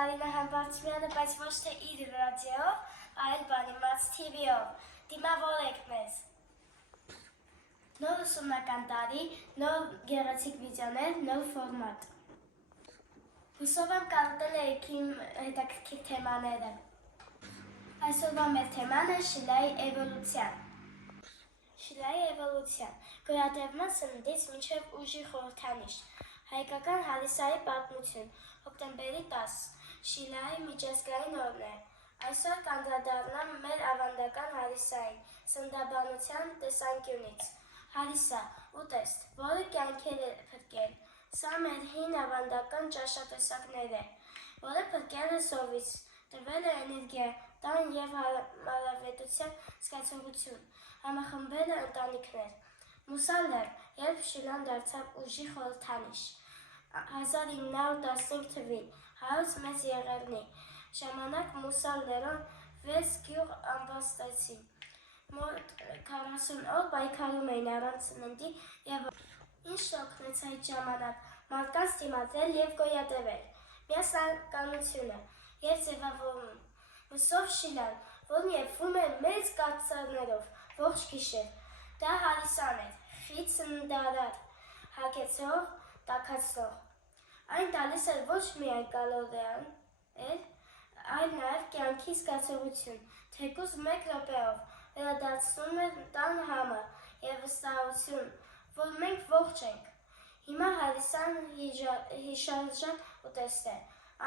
Կարինա Համբարձումյանը, բայց ոչ թե իր ռադիոյով, այլ Բանիմաց TV-ով։ Դիմավորեք մեզ։ Նոր ուսումնական տարի, նոր գեղեցիկ վիդեոներ, նոր ֆորմատ։ Հուսով եմ կարոտել եք իմ հետաքրքիր թեմաները։ Այսօրվա մեր թեման է Շիլայի էվոլյուցիան։ Շիլայի էվոլյուցիան, գոյատևման սննդից մինչև ուժի խորհրդանիշ, հայկական Հարիսայի պատմություն, հոկտեմբերի 10, Շիլայի միջազգային օրն է։ Այսօր կանդրադառնամ մեր ավանդական Հարիսային, սննդաբանության տեսանկյունից։ Հարիսա, ուտեստ, որը կյանքեր է փրկել, սա մեր հին ավանդական ճաշատեսակներ է, որը փրկել է սովից, տվել է էներգիա, տան և հարավետության զգացողություն, համախմբել է ընտանիքներ։ Մուսալներ, երբ Շիլան դարձավ ուժի խորհրդանիշ։ 1915 թվին, հայոց մեծ եղեռնի ժամանակ մուսալներով 6 գյուղ ամբաստեցին, մոտ 40 օր պայքարում էին առանց սննդի և ինչ օգնեց այդ ժամանակ մարդկանց դիմադրել և գոյատևել, միասնականությունը և ձևավորում։ Մսով Շիլան, որն եփվում է մեծ կաթսաներով ողջ գիշեր, դա Հարիսան էր, խիտ սննդարար, հագեցող, տաքացնող։ Այն տալիս էր ոչ միայն կալորիան, այլ նաև կյանքի զգացողություն, թեկուզ 1 րոպեով վերադարձնում էր տան համը և վստահություն, որ մենք ողջ ենք։ Հիմա Հարիսան հիշարժան ուտեստ է։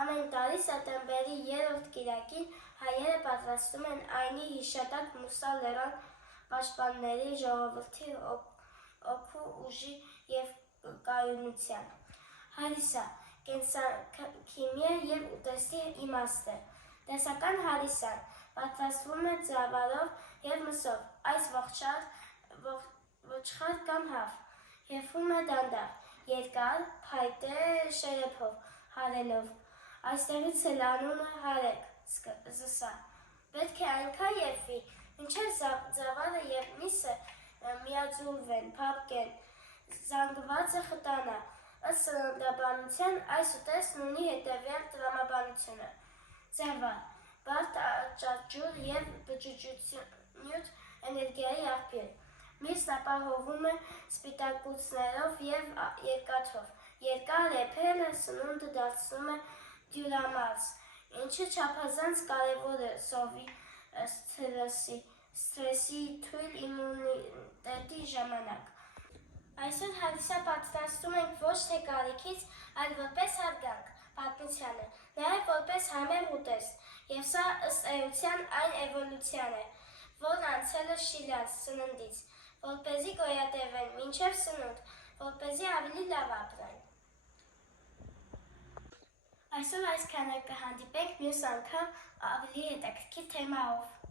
Ամեն տարի սեպտեմբերի 3-րդ կիրակին հայերը պատրաստում են այնի հիշատակ մուսալ լեռան պաշտպանների ժողովրդի օգու ուժի և կայունության։ Հարիսա, կենսաքիմիա և ուտեստի իմաստ է։ Տեսական Հարիսան պատրաստվում է ձավարով և մսով, այս ոչխար կամ հավ, եփվում է դանդաղ, երկար, փայտե շերեփով, հարելով, այստեղից էլ անունը հարեք, զսա։ Պետք է այնքան եփվի, մինչև ձավարը և միսը միաձուլվեն, փափկեն, զանգվածը խտանա։ Ըստ սննդաբանության այս ուտեստն ունի հետևյալ տրամաբանությունը. ձավար, բարդ աճաճուր և բջջությունյուտ էներգիայի աղբյուր, միսն ապահովում է սպիտակուցներով և երկաթով, երկար էփելը սնունդը դարձնում է դյուրամարս, ինչը չափազանց կարևոր է սովի սթրեսի թույլ իմունիտետի ժամանակ։ Այսօր Հարիսա պատրաստում ենք ոչ թե կարիքից, այլ որպես հարգանք պատմությանը, նաև որպես համեղ ուտեստ, և սա ըստ էության այն էվոլյուցիան է, որն անցել է Շիլան սննդից, որպեսզի գոյատևեն մինչև սնունդ, որպեսզի ավելի լավ ապրեն։ Այսօր այսքանը, կհանդիպենք մյուս անգամ ավելի հետաքրքիր թեմայով։